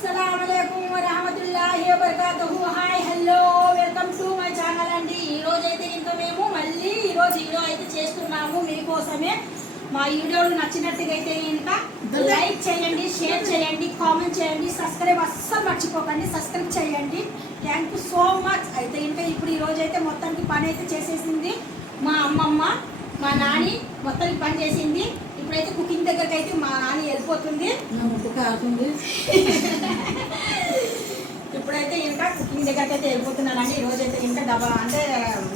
అస్సలాముఅలైకుం వరహమతుల్లాహి వబరకాతుహు hi hello welcome to my channel అండి ఈ అయితే ఇంకా మేము మళ్ళీ ఈరోజు రోజు వీడియో అయితే చేస్తున్నాము. మీకోసమే మా వీడియోలు నచ్చినట్టుగా అయితే ఇంకా లైక్ చేయండి. షేర్ చేయండి. కామెంట్ చేయండి. సబ్స్క్రైబ్ అస్సలు మర్చిపోకండి సబ్స్క్రైబ్ చేయండి. థ్యాంక్ యూ సో మచ్ అయితే ఇంకా ఇప్పుడు ఈ రోజు అయితే మొత్తానికి పని అయితే చేసేసింది మా అమ్మమ్మ మా నాని మొత్తానికి పని చేసింది ఇప్పుడైతే కుకింగ్ దగ్గరికి అయితే మా నాని వెళ్ళిపోతుంది. ఇప్పుడైతే ఇంకా కుకింగ్ దగ్గరికి అయితే వెళ్ళిపోతున్నానండి ఈ రోజు అయితే ఇంకా డబ్బా అంటే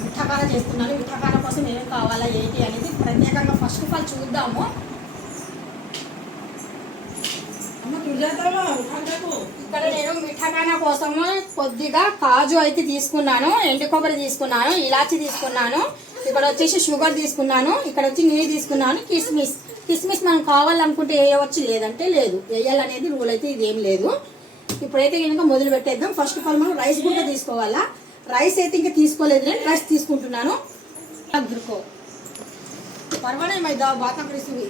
మిఠాకార చేస్తున్నాను మిఠాకార కోసం ఏమేమి కావాలా ఏంటి అనేది ప్రత్యేకంగా ఫస్ట్ ఆఫ్ ఆల్ చూద్దాము. ఇక్కడ నేను మిఠాకాన కోసము కొద్దిగా కాజు అయితే తీసుకున్నాను. ఎండు కొబ్బరి తీసుకున్నాను. ఇలాచి తీసుకున్నాను. ఇక్కడ వచ్చేసి షుగర్ తీసుకున్నాను. ఇక్కడ వచ్చి నెయ్యి తీసుకున్నాను. కిస్మిస్. కిస్మిస్ మనం కావాలనుకుంటే వేయవచ్చు లేదంటే లేదు. వేయాలనేది రూల్ అయితే ఇదేం లేదు. ఇప్పుడైతే కనుక మొదలు పెట్టేద్దాం. ఫస్ట్ ఆఫ్ ఆల్ మనం రైస్ కూడా తీసుకోవాలా? రైస్ అయితే ఇంకా తీసుకోలేదు. నేను రైస్ తీసుకుంటున్నాను. అగ్రుకో. పర్వాలేదు మైదా బాగా క్రిస్తువి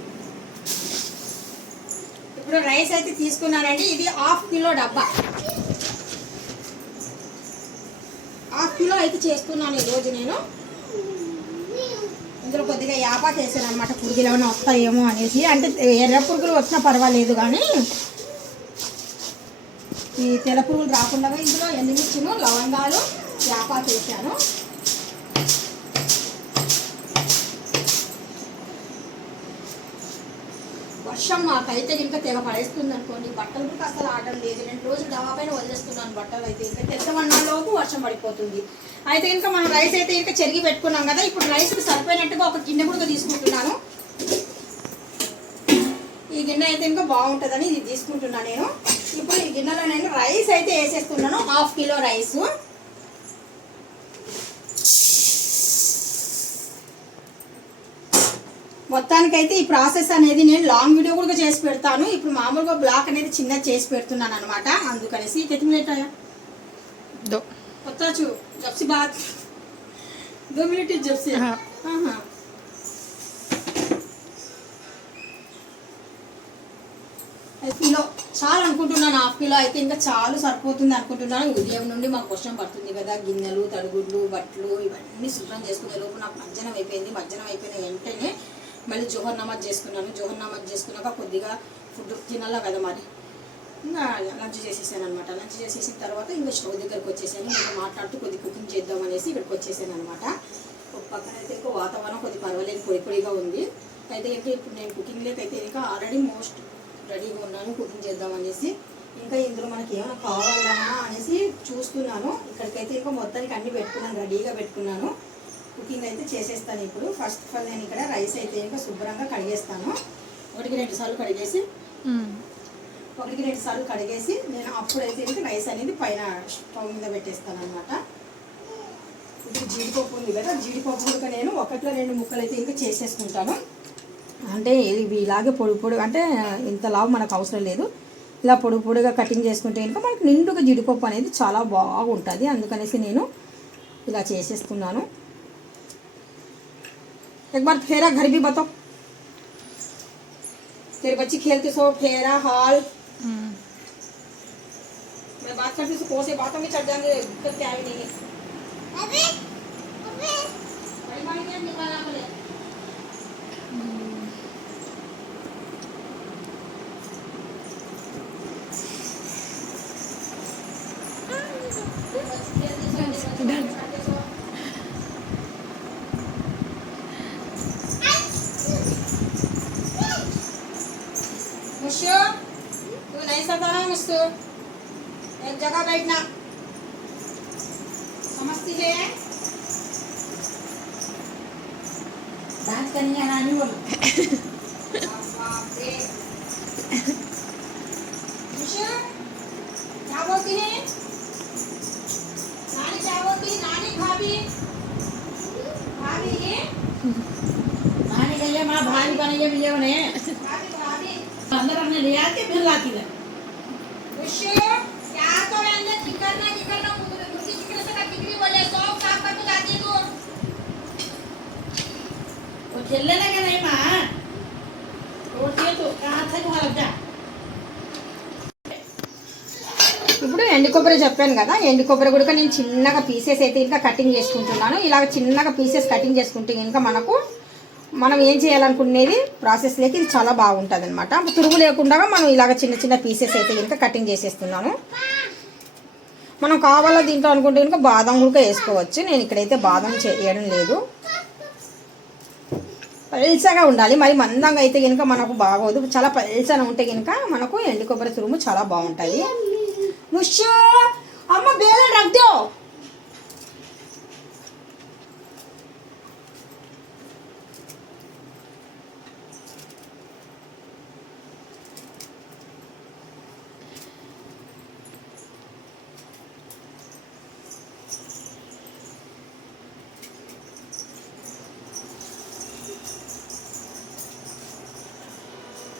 ఇప్పుడు రైస్ అయితే తీసుకున్నానండి. ఇది హాఫ్ కిలో డబ్బా. హాఫ్ కిలో అయితే చేస్తున్నాను ఈరోజు నేను. ఇందులో కొద్దిగా యాపా చేశాను అనమాట పురుగులు ఏమైనా వస్తాయేమో అనేసి. అంటే ఎర్ర పురుగులు వచ్చినా పర్వాలేదు కానీ ఈ తెల్ల పురుగులు రాకుండా ఇందులో ఎండుమిర్చిను లవంగాలు యాపా చేశాను. వర్షం మాకైతే ఇంకా తెగ పడేస్తుంది అనుకోండి బట్టలు కూడా అసలు ఆడడం లేదు. రెండు రోజులు డబ్బా పైన వదిలేస్తున్నాను బట్టలు అయితే. ఇంకా తెల్లవన్నలోపు వర్షం పడిపోతుంది. అయితే ఇంకా మనం రైస్ అయితే ఇంకా చెరిగి పెట్టుకున్నాం కదా ఇప్పుడు రైస్కి సరిపోయినట్టుగా ఒక గిన్నె కూడా తీసుకుంటున్నాను. ఈ గిన్నె అయితే ఇంకా బాగుంటుందని ఇది తీసుకుంటున్నాను నేను. ఇప్పుడు ఈ గిన్నెలో నేను రైస్ అయితే వేసేస్తున్నాను హాఫ్ కిలో రైస్. మొత్తానికైతే ఈ ప్రాసెస్ అనేది నేను లాంగ్ వీడియో కూడా చేసి పెడతాను ఇప్పుడు మామూలుగా బ్లాక్ అనేది చిన్నది చేసి పెడుతున్నాను అనమాట అందుకనేసి कितने मिनट आया दो पता चू जब से बात दो मिनट ही जब से हाँ। हाँ हाँ ఐదు కిలో చాలు అనుకుంటున్నాను హాఫ్ కిలో అయితే ఇంకా చాలు సరిపోతుంది అనుకుంటున్నాను ఉదయం నుండి మాకు వర్షం పడుతుంది కదా గిన్నెలు తడుగుడ్లు బట్టలు ఇవన్నీ శుభ్రం చేసుకునే లోపు నాకు మధ్యాహ్నం అయిపోయింది మధ్యాహ్నం అయిపోయిన వెంటనే మళ్ళీ జోహర్ నమాజ్ చేసుకున్నాను. జోహర్ నమాజ్ చేసుకున్నాక కొద్దిగా ఫుడ్ తినాలా కదా మరి? ఇంకా లంచ్ చేసేసాను అనమాట లంచ్ చేసేసిన తర్వాత ఇంకా స్టవ్ దగ్గరకు వచ్చేసాను. ఇంకా మాట్లాడుతూ కొద్ది కుకింగ్ చేద్దాం అనేసి ఇక్కడికి వచ్చేసాను అనమాట ఒక పక్కన అయితే వాతావరణం కొద్ది పర్వాలేదు పొడి పొడిగా ఉంది. అయితే ఇంకా ఇప్పుడు నేను కుకింగ్ లేక అయితే ఇంకా ఆల్రెడీ మోస్ట్ రెడీగా ఉన్నాను. కుకింగ్ చేద్దాం అనేసి ఇంకా ఇందులో మనకి ఏమైనా కావాలా అనేసి చూస్తున్నాను. ఇక్కడికైతే ఇంకా మొత్తానికి అన్ని పెట్టుకున్నాను రెడీగా పెట్టుకున్నాను. కుకింగ్ అయితే చేసేస్తాను ఇప్పుడు. ఫస్ట్ ఆఫ్ ఆల్ నేను ఇక్కడ రైస్ అయితే ఇంకా శుభ్రంగా కడిగేస్తాను. ఒకటికి రెండు సార్లు కడిగేసి ఒకటికి రెండు సార్లు కడిగేసి నేను అప్పుడైతే ఇంకా రైస్ అనేది పైన స్టవ్ మీద పెట్టేస్తాను అనమాట ఇప్పుడు జీడిపప్పు ఉంది కదా జీడిపప్పు కూడా నేను ఒకటిలో రెండు ముక్కలు అయితే ఇంకా చేసేసుకుంటాను. అంటే ఇవి ఇలాగే పొడి పొడి అంటే ఇంత లావు మనకు అవసరం లేదు. ఇలా పొడి పొడిగా కటింగ్ చేసుకుంటే కనుక మనకు నిండుగా జీడిపప్పు అనేది చాలా బాగుంటుంది. అందుకనేసి నేను ఇలా చేసేస్తున్నాను. एक बार फेरा घर भी बताओ। तेरे बच्ची खेलते सो फेरा हाल। मैं बात करती हूँ कौन से बातों में चढ़ जाएँगे तो क्या भी नहीं है भाई भाई क्या निकाला बोले तू नहीं सताना मुझसे एक जगह बैठना। समझती है? डांस करनी है रानी बोलो। क्या बोलती है? नानी क्या बोलती नानी भाभी। भाभी ये? नानी कहिए माँ भाई बनेगे भी उन्हें भाभी भाभी अंदर हमने ले आके फिर लाती है मुश्शो, क्या तो है अंदर चिकरना चिकरना मुर्गी चिकन से का चिकनी बोले सब साफ करके जाती तू वो खेलने लगे नहीं माँ रोटी है तो कहाँ था तुम्हारा जा ఇప్పుడు ఎండు కొబ్బరి చెప్పాను కదా ఎండు కొబ్బరి కూడా నేను చిన్నగా పీసెస్ అయితే ఇంకా కటింగ్ చేసుకుంటున్నాను ఇలాగ చిన్నగా పీసెస్ కటింగ్ చేసుకుంటే ఇంకా మనకు మనం ఏం చేయాలనుకునేది ప్రాసెస్లోకి ఇది చాలా బాగుంటుంది అనమాట తురుగు లేకుండా మనం ఇలాగ చిన్న చిన్న పీసెస్ అయితే ఇంకా కటింగ్ చేసేస్తున్నాను. మనం కావాలా దీంట్లో అనుకుంటే కనుక బాదం కూడా వేసుకోవచ్చు. నేను ఇక్కడైతే బాదం చేయడం లేదు. పల్చగా ఉండాలి. మరి మందంగా అయితే కనుక మనకు బాగోదు. చాలా పల్చన ఉంటే కనుక మనకు ఎండు కొబ్బరి తురుము చాలా బాగుంటుంది ముష్యు! అమ్మ బేల రగ్దో!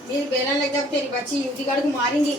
మీరు బేలం లేకపోతే తిరిగి వచ్చి ఇంటి కడుగు మారింది.